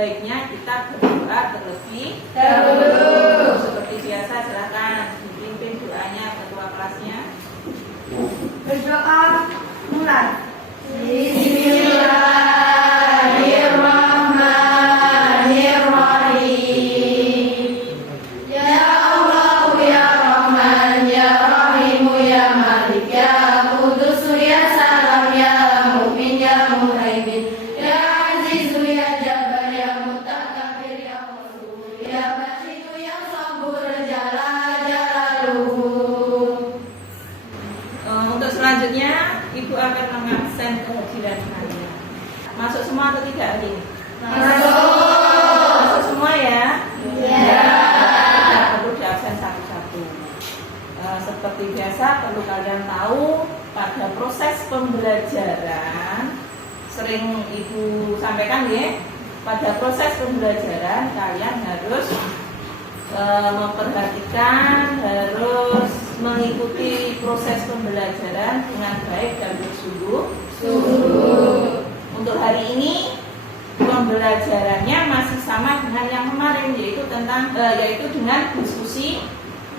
sebaiknya kita berdoa terlebih dahulu. Seperti biasa, silakan dipimpin doanya ketua kelasnya. Berdoa mulai. Untuk selanjutnya, Ibu akan mengabsen kehadiran kalian. Masuk semua atau tidak hari ini? Masuk semua ya? Ya. Tidak perlu diabsen satu-satu. Seperti biasa, perlu kalian tahu pada proses pembelajaran, sering Ibu sampaikan ya, pada proses pembelajaran kalian harus memperhatikan, harus mengikuti proses pembelajaran dengan baik dan bersungguh-sungguh. Untuk hari ini pembelajarannya masih sama dengan yang kemarin, yaitu dengan diskusi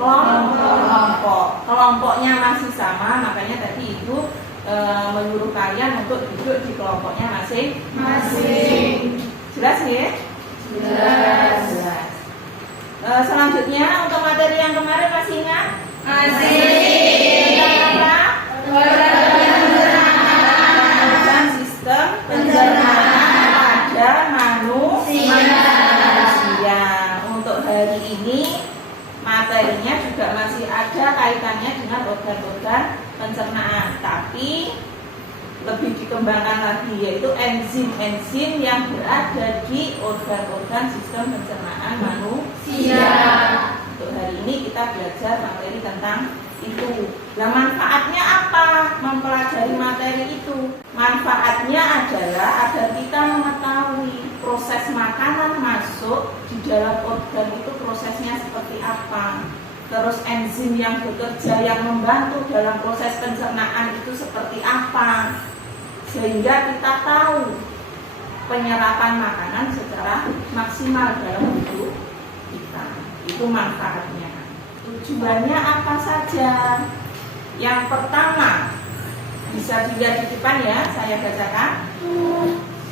kelompok. Kelompoknya masih sama, makanya tadi Ibu menyuruh kalian untuk duduk di kelompoknya masing-masing. Jelas ya? Jelas. Selanjutnya untuk materi yang kemarin masih ingat? Tentang sistem pencernaan pada manusia. Untuk hari ini materinya juga masih ada kaitannya dengan organ-organ pencernaan, tapi lebih dikembangkan lagi, yaitu enzim-enzim yang berada di organ-organ sistem pencernaan manusia. Untuk hari ini kita belajar materi tentang itu. Nah, manfaatnya apa mempelajari materi itu? Manfaatnya adalah agar kita mengetahui proses makanan masuk di dalam organ itu prosesnya seperti apa. Terus enzim yang bekerja, yang membantu dalam proses pencernaan itu seperti apa, sehingga kita tahu penyerapan makanan secara maksimal dalam tubuh kita. Itu manfaatnya. Tujuannya apa saja? Yang pertama, bisa dilihat di depan ya, saya bacakan.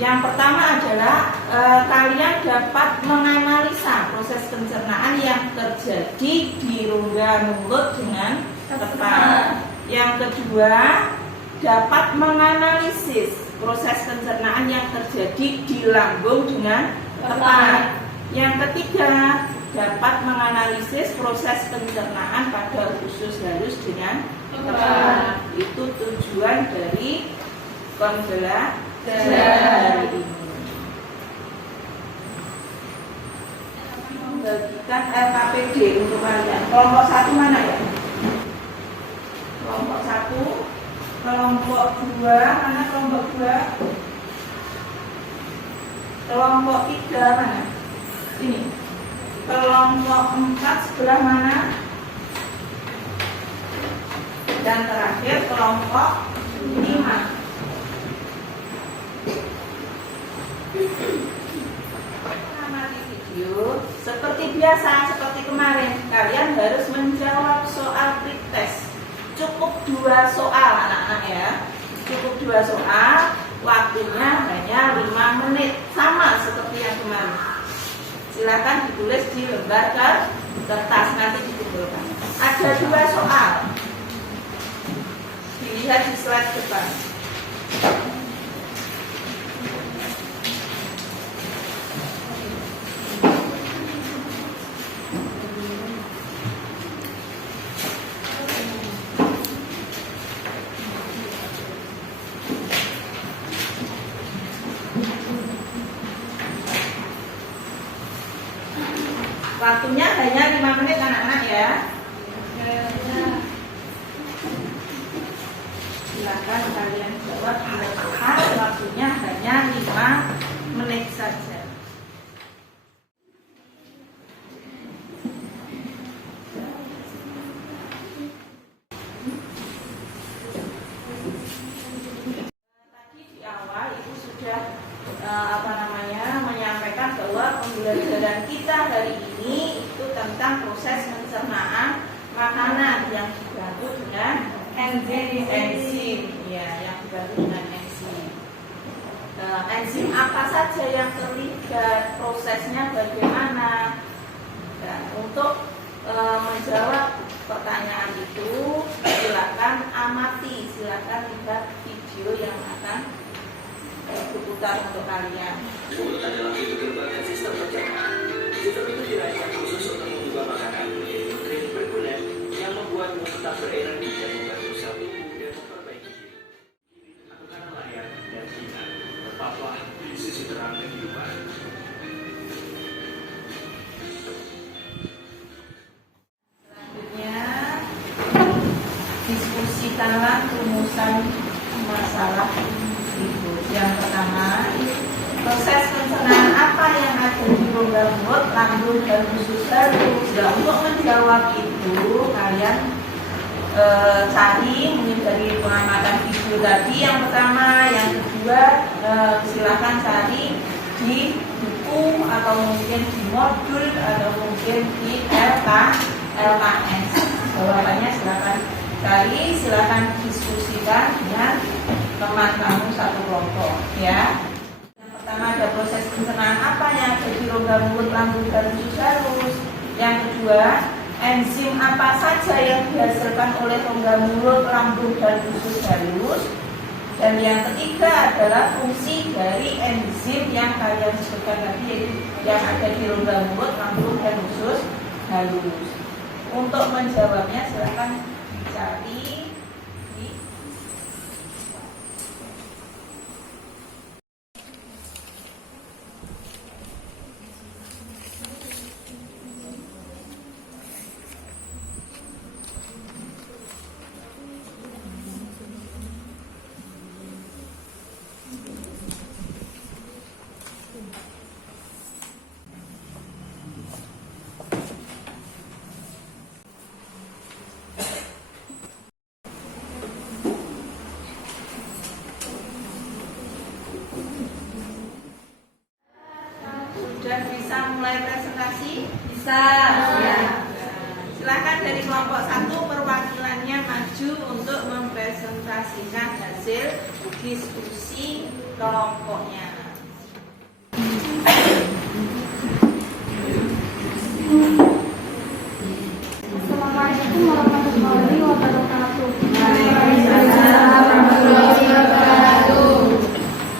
Yang pertama adalah kalian dapat menganalisa proses pencernaan yang terjadi di rongga mulut dengan tepat. Yang kedua, dapat menganalisis proses pencernaan yang terjadi di lambung dengan tepat. Yang ketiga, dapat menganalisis proses pencernaan pada usus halus dengan tepat. Itu tujuan dari pembelajaran ini. Membagikan LKPD untuk kalian. Kelompok 1 mana ya? Kelompok 1. Kelompok 2, mana kelompok 2? Kelompok 3 mana? Ini. Kelompok 4 sebelah mana? Dan terakhir kelompok 5. Amati video. Seperti biasa, seperti kemarin, kalian harus menjawab soal pretest. Cukup 2 soal anak-anak ya. Cukup 2 soal. Waktunya hanya 5 menit. Sama seperti yang kemarin. Silakan ditulis di lembar kertas, nanti dikumpulkan. Ada 2 soal. Dilihat di slide depan. Waktunya hanya 5 menit anak-anak ya. Silakan kalian jawab dua soal, waktunya hanya 5 menit saja. Tadi di awal Ibu sudah menyampaikan pencernaan makanan yang dibantu dengan enzim, ya, yang dibantu dengan enzim. Enzim apa saja yang terlibat, prosesnya bagaimana? Dan untuk menjawab pertanyaan itu, silakan amati, silakan lihat video yang akan berputar untuk kalian. Mulut adalah pintu gerbang sistem pencernaan. Sistem itu dirancang khusus untuk membuka makanan menjadi nutrien berguna yang membuatmu tetap berenergi dan membantu sel tubuh dan memperbaiki diri. Aku karena layar dan ingat, tetaplah di sisi terang kehidupan. Selanjutnya, diskusikanlah rumusan masalah itu. Yang pertama, proses pencernaan apa yang ada di rongga mulut, lambung, dan usus halus. Nah, untuk menjawab itu, kalian cari mungkin dari pengamatan video tadi yang pertama, yang kedua silakan cari di buku atau mungkin di modul atau mungkin di LKS. Jawabannya silakan cari, silakan diskusikan dengan teman kamu satu kelompok, ya. Yang pertama ada proses pencernaan apa yang ada di rongga mulut, lambung, dan usus halus. Yang kedua, enzim apa saja yang dihasilkan oleh rongga mulut, lambung, dan usus halus. Dan yang ketiga adalah fungsi dari enzim yang kalian sebutkan tadi, yaitu yang ada di rongga mulut, lambung, dan usus halus. Untuk menjawabnya silakan dicari di Sudah bisa mulai presentasi? Bisa. Ya. Silakan dari kelompok 1 perwakilannya maju untuk mempresentasikan hasil diskusi kelompoknya. Assalamualaikum warahmatullahi wabarakatuh.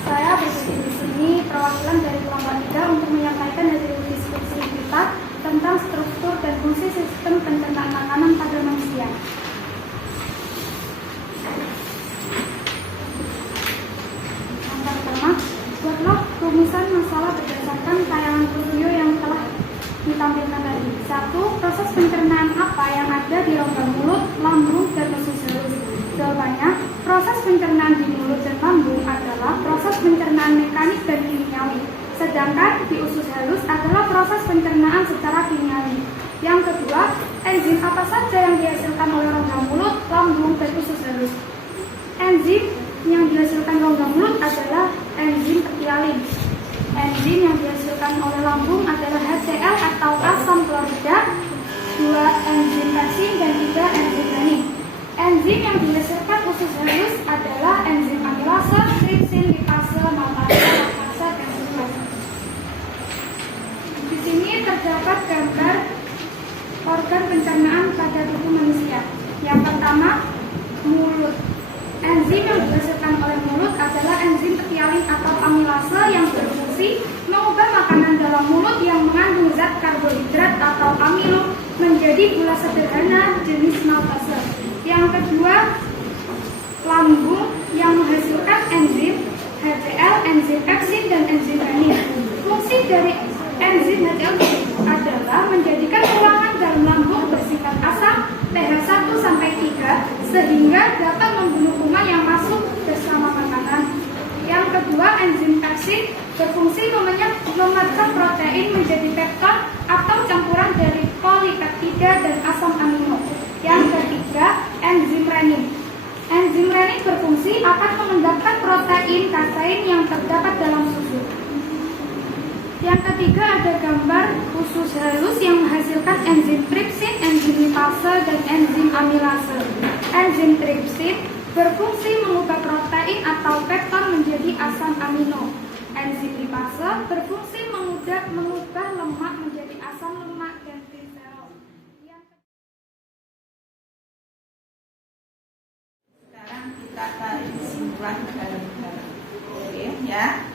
Saya berdiri di sini perwakilan dari kelompok 3 untuk menyampaikan hasil diskusi kita tentang struktur dan fungsi sistem pencernaan makanan pada manusia. Yang pertama, buatlah rumusan masalah berdasarkan tayangan video yang telah ditampilkan tadi. 1. Proses pencernaan apa yang ada di rongga mulut, lambung, dan usus halus? Jawabannya, proses pencernaan di mulut dan lambung adalah proses pencernaan mekanik dan kimiawi. Sedangkan di usus halus adalah proses pencernaan secara kimiawi. Yang kedua, enzim apa saja yang dihasilkan oleh rongga mulut, lambung, dan usus halus? Enzim yang dihasilkan rongga mulut adalah enzim petialin. Enzim yang dihasilkan oleh lambung adalah HCl atau asam klorida, 2 enzim pepsin, dan 3 enzim renin. Enzim yang dihasilkan usus halus adalah enzim amilase, tripsin, lipase, maltase, laktase, dan sukrase. Di sini terdapat gambar organ pencernaan pada tubuh manusia. Yang pertama, mulut. Enzim yang dihasilkan oleh mulut adalah enzim petialin atau amilase yang berfungsi mengubah makanan dalam mulut yang mengandung zat karbohidrat atau amilo menjadi gula sederhana jenis maltase. Yang kedua, lambung yang menghasilkan enzim HCl, enzim pepsin, dan enzim renin. Fungsi dari enzim HCl adalah menjadikan ruangan dalam lambung bersifat asam pH 1 sampai 3 sehingga dapat membunuh kuman yang masuk bersama makanan. Yang kedua, enzim pepsin berfungsi memecah protein menjadi pepton atau campuran dari polipeptida dan asam amino. Yang ketiga, enzim renin. Enzim renin berfungsi akan mengendapkan protein kasein yang terdapat dalam susu. Yang ketiga ada gambar usus halus yang menghasilkan enzim tripsin, enzim berfungsi mengubah protein atau pepton menjadi asam amino. Enzim lipase berfungsi mengubah lemak menjadi asam lemak dan gliserol. Sekarang kita tarik kesimpulan dalam-dalam. Oke, ya.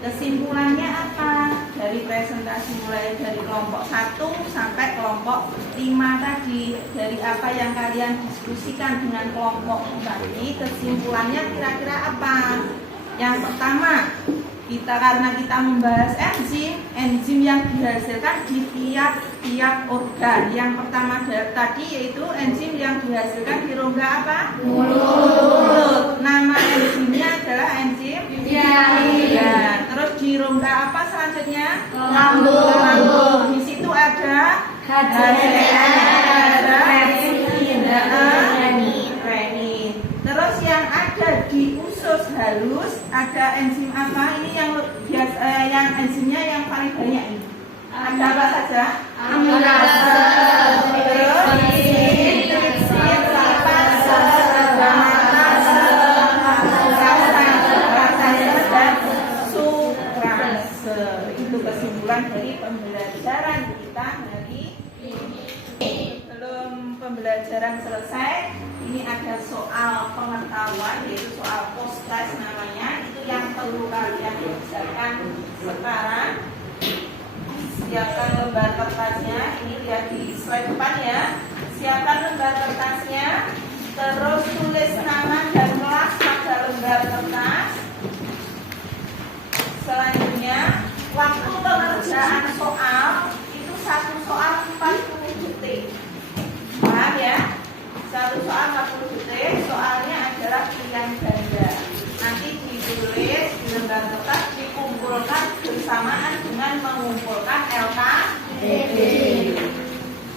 Kesimpulannya apa? Dari presentasi mulai dari kelompok 1 sampai kelompok 5 tadi, dari apa yang kalian diskusikan dengan kelompok tadi, kesimpulannya kira-kira apa? Yang pertama, karena kita membahas enzim yang dihasilkan di tiap organ. Yang pertama tadi yaitu enzim yang dihasilkan di rongga apa? Mulut. Nama enzimnya adalah enzim ya. Terus di rongga apa selanjutnya? Lambung. Di situ ada renin. Terus yang ada di usus halus ada enzim apa? Ini yang enzimnya yang paling banyak ini. Ada apa saja? Aminase. Terus tripsin, lipase, gamatase, laktase, dan sukrase. Itu kesimpulan dari pembelajaran kita hari ini. Belum pembelajaran selesai, ini ada soal pengetahuan, yaitu soal post-test namanya. Itu yang perlu kalian kerjakan sekarang. Siapkan lembar kertasnya, ini lihat di slide depan ya. Siapkan lembar kertasnya, terus tulis nama dan kelas pada lembar kertas. Selanjutnya, waktu pengerjaan soal itu satu soal 40 detik. Paham ya? Satu soal 40 detik, soalnya adalah pilihan ganda. Nanti ditulis di lembar kertas, dikumpulkan bersamaan dengan mengumpulkan LKPD.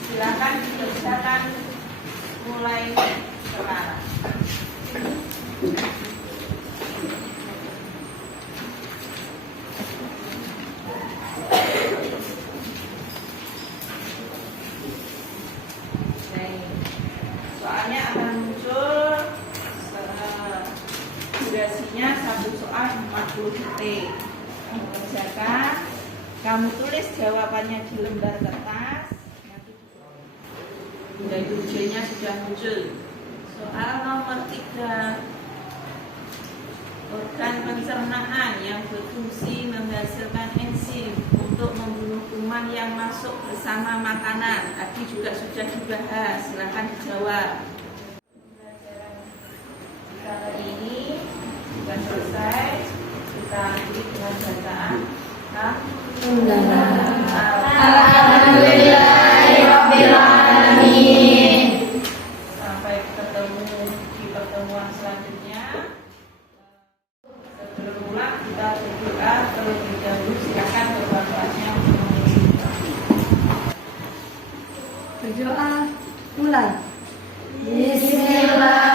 Silakan dikerjakan mulai sekarang. Soalnya akan muncul durasinya satu soal 40 detik. Kerjakan, kamu tulis jawabannya di lembar kertas. Dan ujiannya sudah muncul. Soal nomor 3, organ pencernaan yang berfungsi menghasilkan enzim untuk membunuh kuman yang masuk bersama makanan. Tadi juga sudah dibahas, silakan dijawab. Pembelajaran kita hari ini sudah selesai. Kita akhiri dengan bacaan. Alhamdulillahirobbilalamin. Sampai ketemu di pertemuan selanjutnya. Sebelum pulang kita berdoa terlebih dahulu. Silakan bapak kelasnya Berdoa mulai. Bismillah.